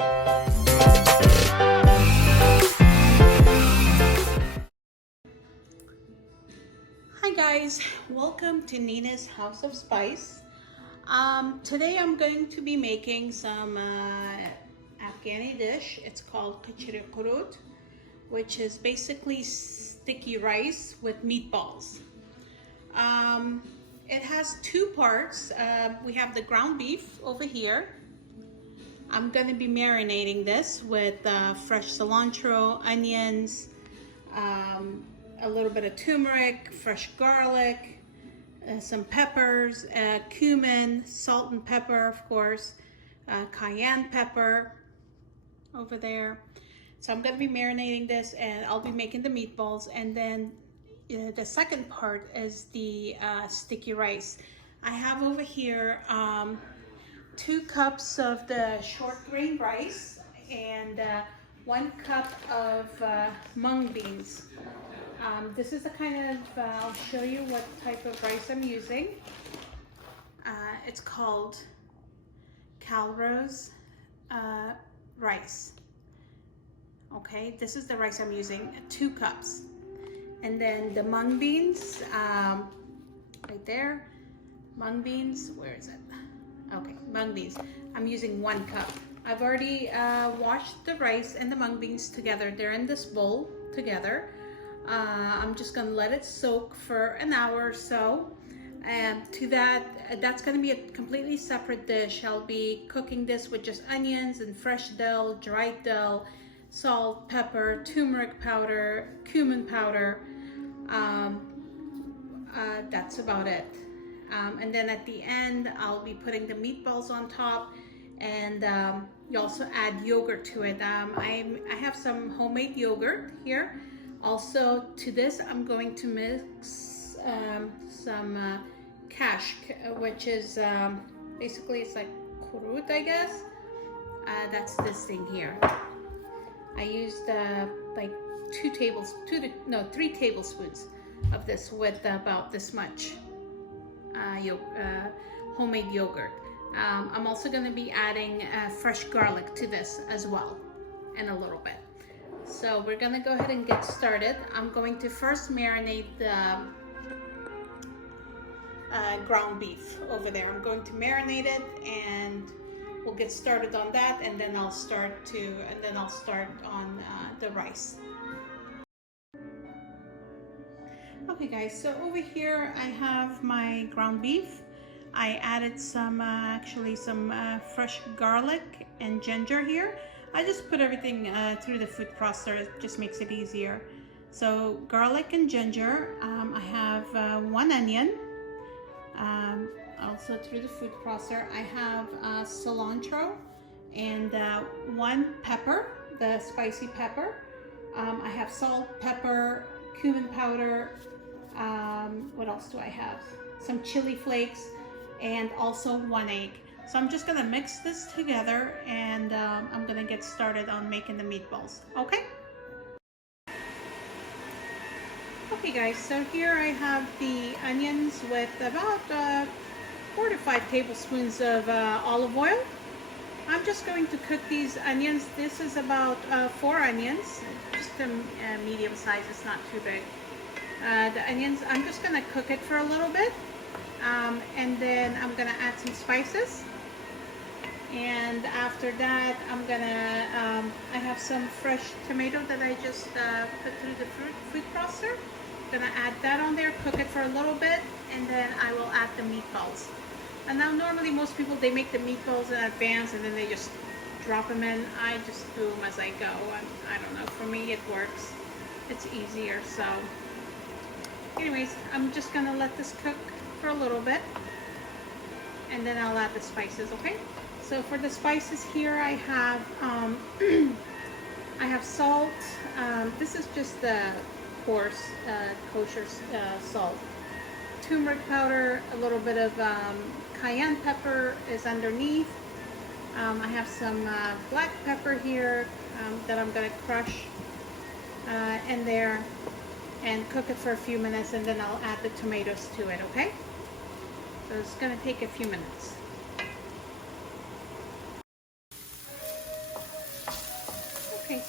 Hi guys, welcome to Nina's House of Spice. Today I'm going to be making some Afghani dish. It's called Kichiri Quroot, which is basically sticky rice with meatballs. It has two parts. We have the ground beef over here. I'm going to be marinating this with fresh cilantro, onions, a little bit of turmeric, fresh garlic, some peppers, cumin, salt and pepper, of course, cayenne pepper over there. So I'm going to be marinating this, and I'll be making the meatballs, and then the second part is the sticky rice. I have over here 2 cups of the short grain rice and 1 cup of mung beans. This is the kind of, I'll show you what type of rice I'm using. It's called Calrose rice. Okay, this is the rice I'm using, 2 cups. And then the mung beans, right there. Mung beans, where is it? Okay, mung beans. I'm using 1 cup. I've already washed the rice and the mung beans together. They're in this bowl together. I'm just gonna let it soak for an hour or so. And to that, that's gonna be a completely separate dish. I'll be cooking this with just onions and fresh dill, dried dill, salt, pepper, turmeric powder, cumin powder. That's about it. And then at the end, I'll be putting the meatballs on top, and you also add yogurt to it. I have some homemade yogurt here. Also, to this, I'm going to mix some cash, which is basically, it's like quroot, I guess. That's this thing here. I used like 3 tablespoons of this with about this much homemade yogurt. I'm also going to be adding fresh garlic to this as well in a little bit. So we're gonna go ahead and get started. I'm going to first marinate the ground beef over there. I'm going to marinate it, and we'll get started on that, and then I'll start on the rice. Okay guys, so over here I have my ground beef. I added some fresh garlic and ginger here. I just put everything through the food processor. It just makes it easier. So garlic and ginger. I have 1 onion. Also through the food processor. I have cilantro and 1 pepper, the spicy pepper. I have salt, pepper, cumin powder. What else do I have? Some chili flakes, and also 1 egg. So I'm just gonna mix this together, and I'm gonna get started on making the meatballs, okay? Okay guys, so here I have the onions with about 4 to 5 tablespoons of olive oil. I'm just going to cook these onions. This is about 4 onions, just a medium size, it's not too big. The onions, I'm just gonna cook it for a little bit, and then I'm gonna add some spices. And after that, I'm gonna, I have some fresh tomato that I just put through the food processor. I'm gonna add that on there, cook it for a little bit, and then I will add the meatballs. And now normally most people, they make the meatballs in advance and then they just drop them in. I just do them as I go. I don't know, for me it works. It's easier, so. Anyways, I'm just gonna let this cook for a little bit, and then I'll add the spices, okay? So for the spices here, I have I have salt. This is just the coarse kosher salt. Turmeric powder, a little bit of cayenne pepper is underneath. I have some black pepper here that I'm gonna crush in there and cook it for a few minutes, and then I'll add the tomatoes to it, okay? So it's gonna take a few minutes.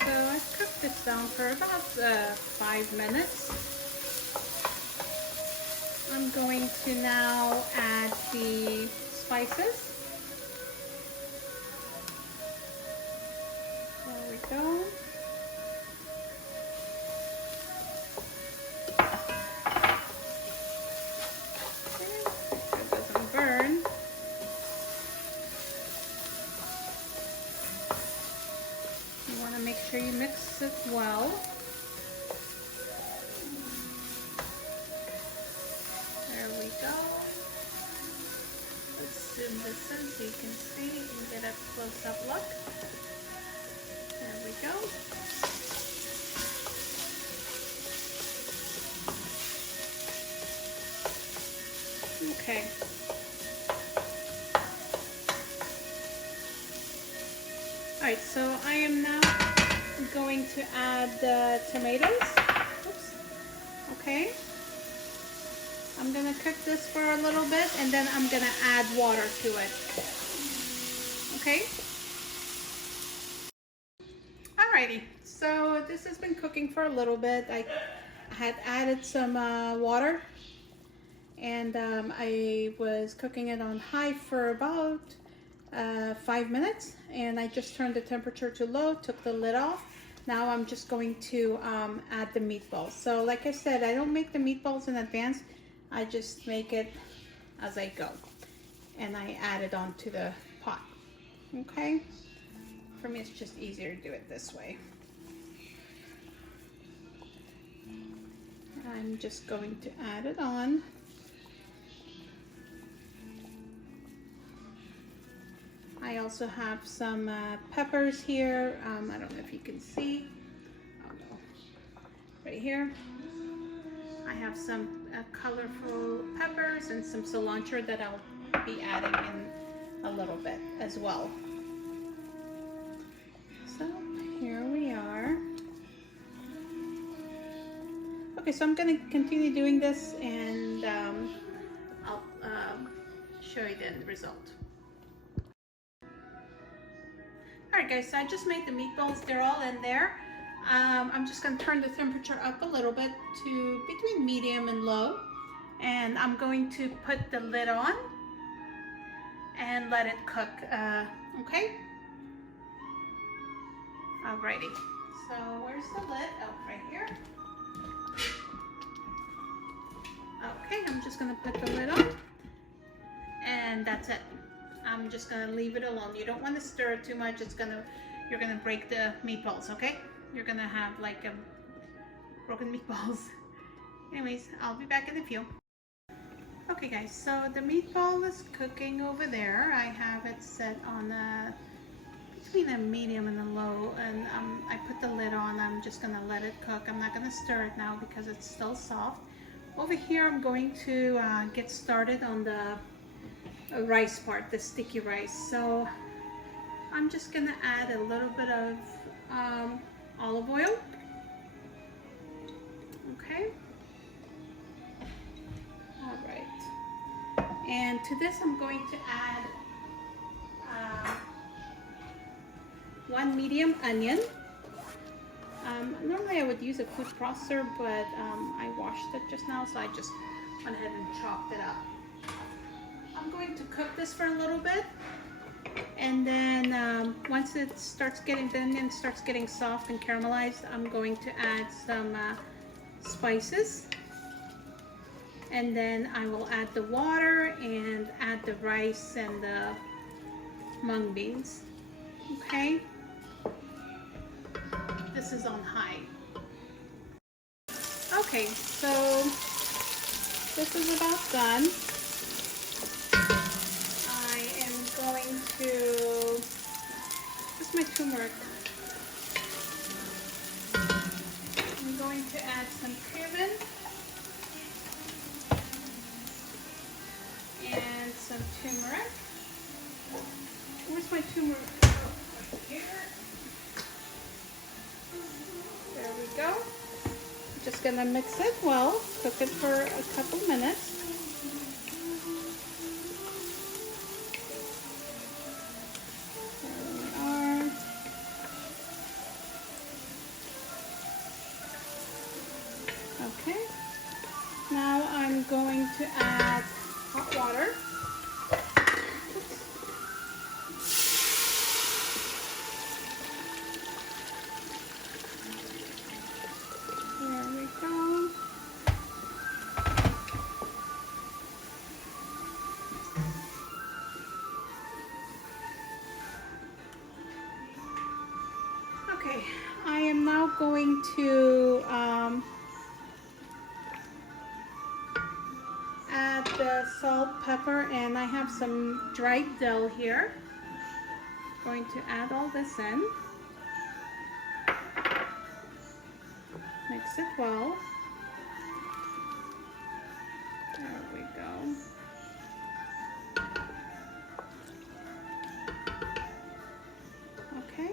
So I cooked this down for about 5 minutes. I'm going to now add the spices. There we go. It doesn't burn. You want to make sure you mix it well. There we go. Let's zoom this in so you can see and get a close-up look. There we go. Okay. Alright, so I am now going to add the tomatoes. Oops. Okay. I'm going to cook this for a little bit and then I'm going to add water to it. Okay. Alrighty, so this has been cooking for a little bit. I had added some water and I was cooking it on high for about 5 minutes, and I just turned the temperature to low, took the lid off. Now I'm just going to add the meatballs. So like I said, I don't make the meatballs in advance. I just make it as I go, and I add it onto the pot. Okay, for me it's just easier to do it this way. I'm just going to add it on. I also have some peppers here. I don't know if you can see. Oh no, right here. I have some colorful peppers and some cilantro that I'll be adding in a little bit as well. So here we are. Okay, so I'm going to continue doing this, and I'll show you the end result. Alright guys, so I just made the meatballs. They're all in there. I'm just going to turn the temperature up a little bit to between medium and low, and I'm going to put the lid on and let it cook. Okay? Alrighty. So where's the lid? Oh, right here. Okay, I'm just going to put the lid on, and that's it. I'm just gonna leave it alone. You don't want to stir it too much. You're gonna break the meatballs, okay? You're gonna have like broken meatballs. Anyways, I'll be back in a few. Okay guys, so the meatball is cooking over there. I have it set on between a medium and a low, and I put the lid on. I'm just gonna let it cook. I'm not gonna stir it now because it's still soft. Over here, I'm going to get started on the rice part, the sticky rice. So I'm just gonna add a little bit of olive oil. Okay. All right. And to this, I'm going to add 1 medium onion. Normally I would use a food processor, but I washed it just now, so I just went ahead and chopped it up. I'm going to cook this for a little bit, and then once the onion starts getting soft and caramelized, I'm going to add some spices, and then I will add the water and add the rice and the mung beans. Okay, this is on high. Okay, so this is about done. This is my turmeric. I'm going to add some cumin and some turmeric. Where's my turmeric? Oh, right here. There we go. Just gonna mix it well, cook it for a couple minutes. going to add hot water. There we go. Okay, I am now going to add the salt, pepper, and I have some dried dill here. Going to add all this in. Mix it well. There we go. Okay.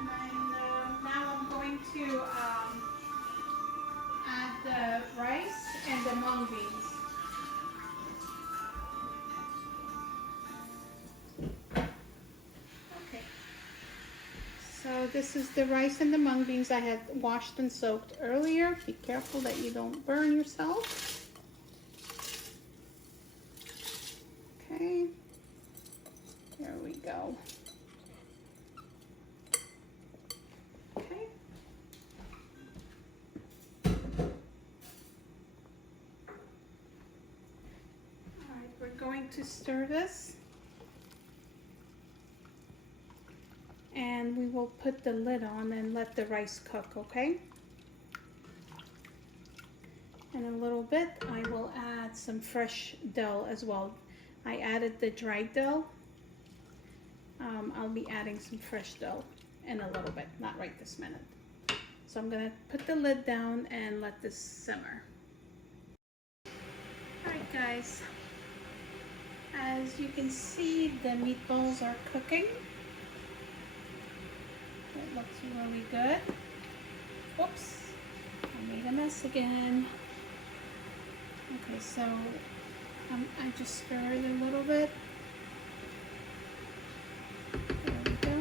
And now I'm going to add the rice and the mung beans. Okay. So this is the rice and the mung beans I had washed and soaked earlier. Be careful that you don't burn yourself. Okay. There we go. Okay. All right, we're going to stir this. And we will put the lid on and let the rice cook, okay? In a little bit, I will add some fresh dill as well. I added the dried dill. I'll be adding some fresh dill in a little bit, not right this minute. So I'm gonna put the lid down and let this simmer. All right, guys. As you can see, the meatballs are cooking. It looks really good. Oops, I made a mess again. Okay, so I just stir it a little bit. There we go.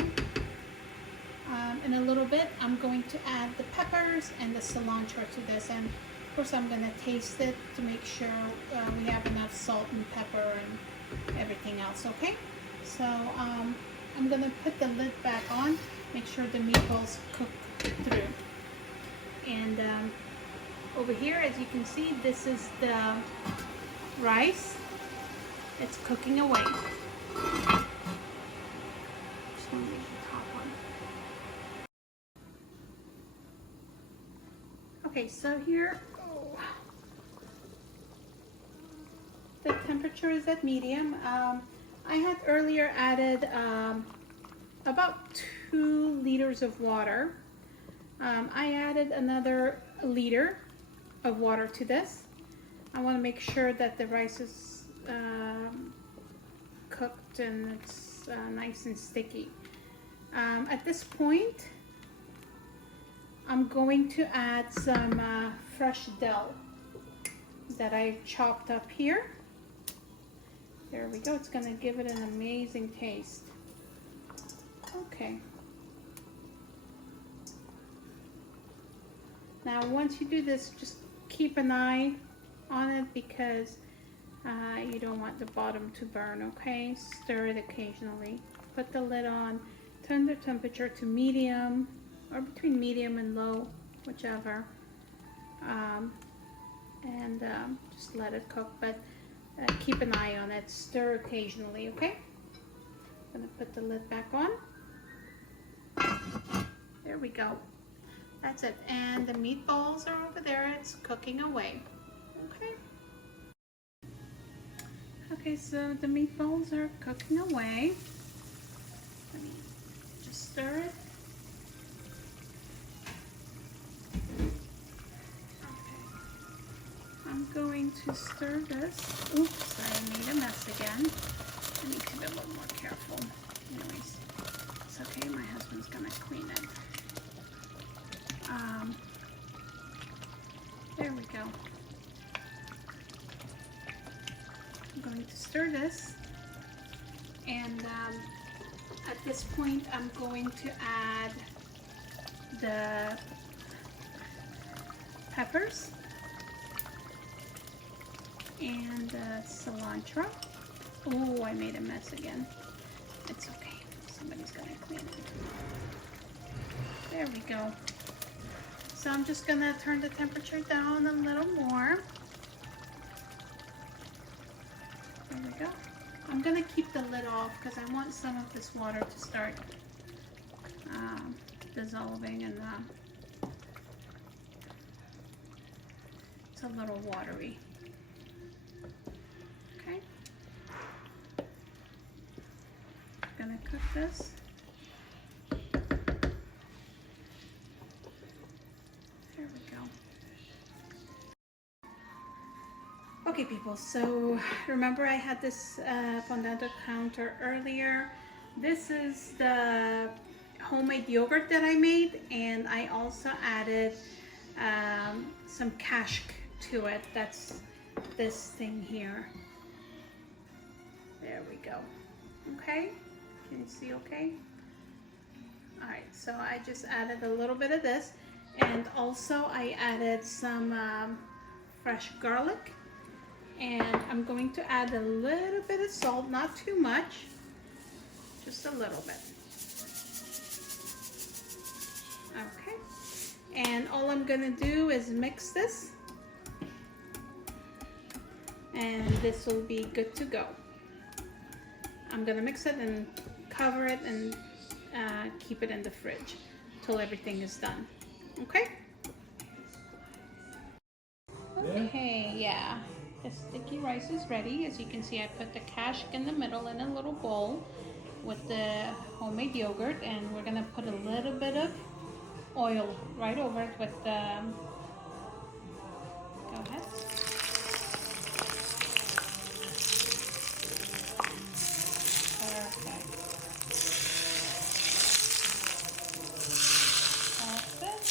In a little bit, I'm going to add the peppers and the cilantro to this, and of course I'm going to taste it to make sure we have enough salt and pepper and everything else. Okay, so I'm going to put the lid back on. Make sure the meatballs cook through. And over here, as you can see, this is the rice. It's cooking away. Just want to leave the top on. Okay, so here, the temperature is at medium. I had earlier added about 2 liters of water. I added another liter of water to this. I want to make sure that the rice is cooked and it's nice and sticky. At this point, I'm going to add some fresh dill that I chopped up here. There we go. It's going to give it an amazing taste. Okay. Now once you do this, just keep an eye on it because you don't want the bottom to burn, okay? Stir it occasionally. Put the lid on, turn the temperature to medium or between medium and low, whichever. And just let it cook, but keep an eye on it. Stir occasionally, okay? I'm gonna put the lid back on. There we go. That's it. And the meatballs are over there. It's cooking away. Okay. Okay, so the meatballs are cooking away. Let me just stir it. Okay. I'm going to stir this. Oops, I made a mess again. I need to be a little more careful. Anyways, it's okay. My husband's gonna clean it. There we go. I'm going to stir this, and at this point I'm going to add the peppers and cilantro. Oh, I made a mess again. It's okay. Somebody's gonna clean it. There we go. So I'm just gonna turn the temperature down a little more. There we go. I'm gonna keep the lid off because I want some of this water to start dissolving, and it's a little watery. Okay. I'm gonna cook this. There we go. Okay people, so remember I had this fondant counter earlier. This is the homemade yogurt that I made, and I also added some kashk to it. That's this thing here. There we go. Okay, can you see okay? All right, so I just added a little bit of this, and also I added some fresh garlic, and I'm going to add a little bit of salt, not too much, just a little bit. Okay, and all I'm gonna do is mix this, and this will be good to go. I'm gonna mix it and cover it and keep it in the fridge till everything is done. Okay? Okay, yeah. The sticky rice is ready. As you can see, I put the kashk in the middle in a little bowl with the homemade yogurt, and we're gonna put a little bit of oil right over it with the, go ahead. Perfect. Perfect.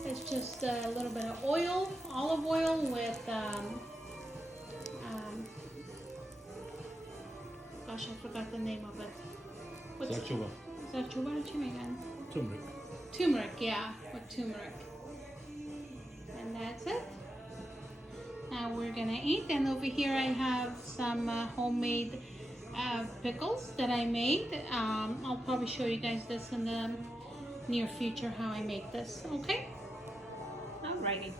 Okay, it's just a little bit of oil, olive oil with gosh, I forgot the name of it. What's Zarchuba. Zarchuba or Chimigan? Turmeric. Turmeric, yeah, with turmeric. And that's it. Now we're gonna eat, and over here I have some homemade pickles that I made. I'll probably show you guys this in the near future how I make this, okay? Alrighty.